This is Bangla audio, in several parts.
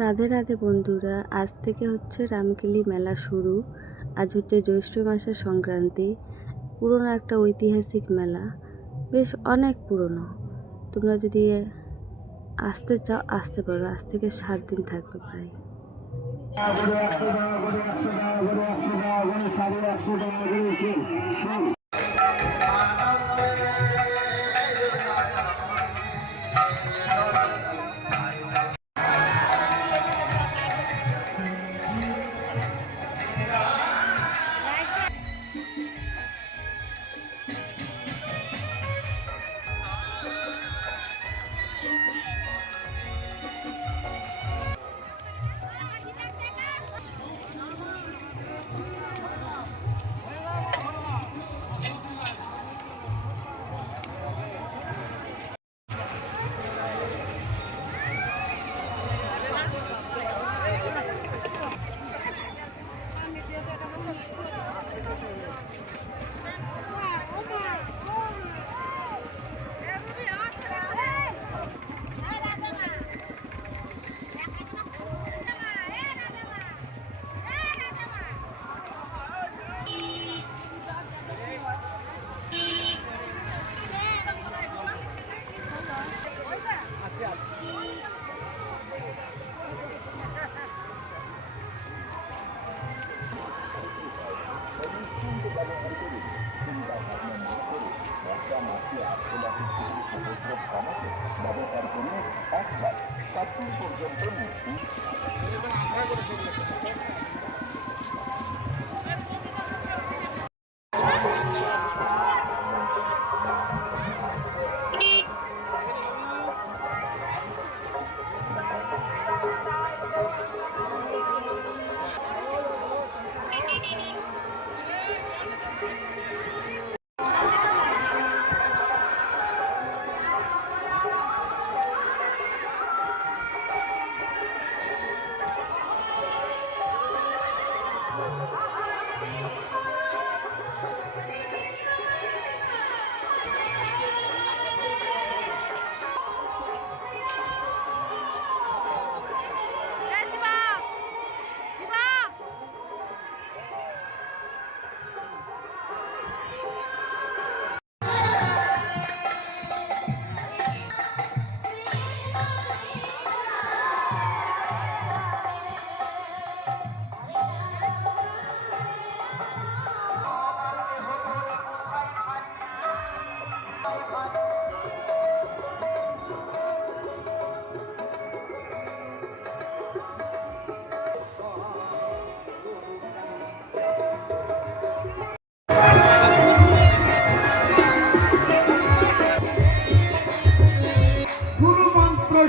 রাধে রাধে বন্ধুরা, আজ থেকে হচ্ছে রামকেলি মেলা শুরু। আজ হচ্ছে জ্যৈষ্ঠ মাসের সংক্রান্তি। পুরনো একটা ঐতিহাসিক মেলা, বেশ অনেক পুরনো। তোমরা যদি আসতে চাও আসতে পারো। আজ থেকে 7 দিন থাকবে প্রায়।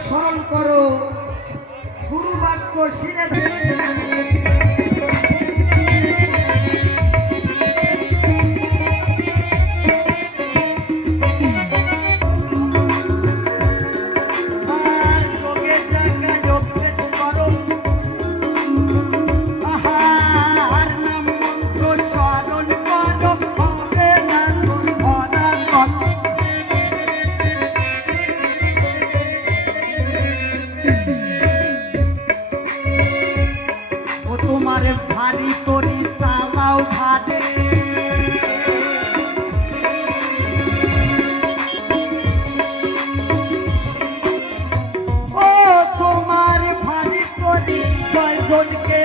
স্মরণ করো, গুরু বাক্য শিরে ভারী করি চালাও ভাদে ও তোমার ভারী করি কয়জনকে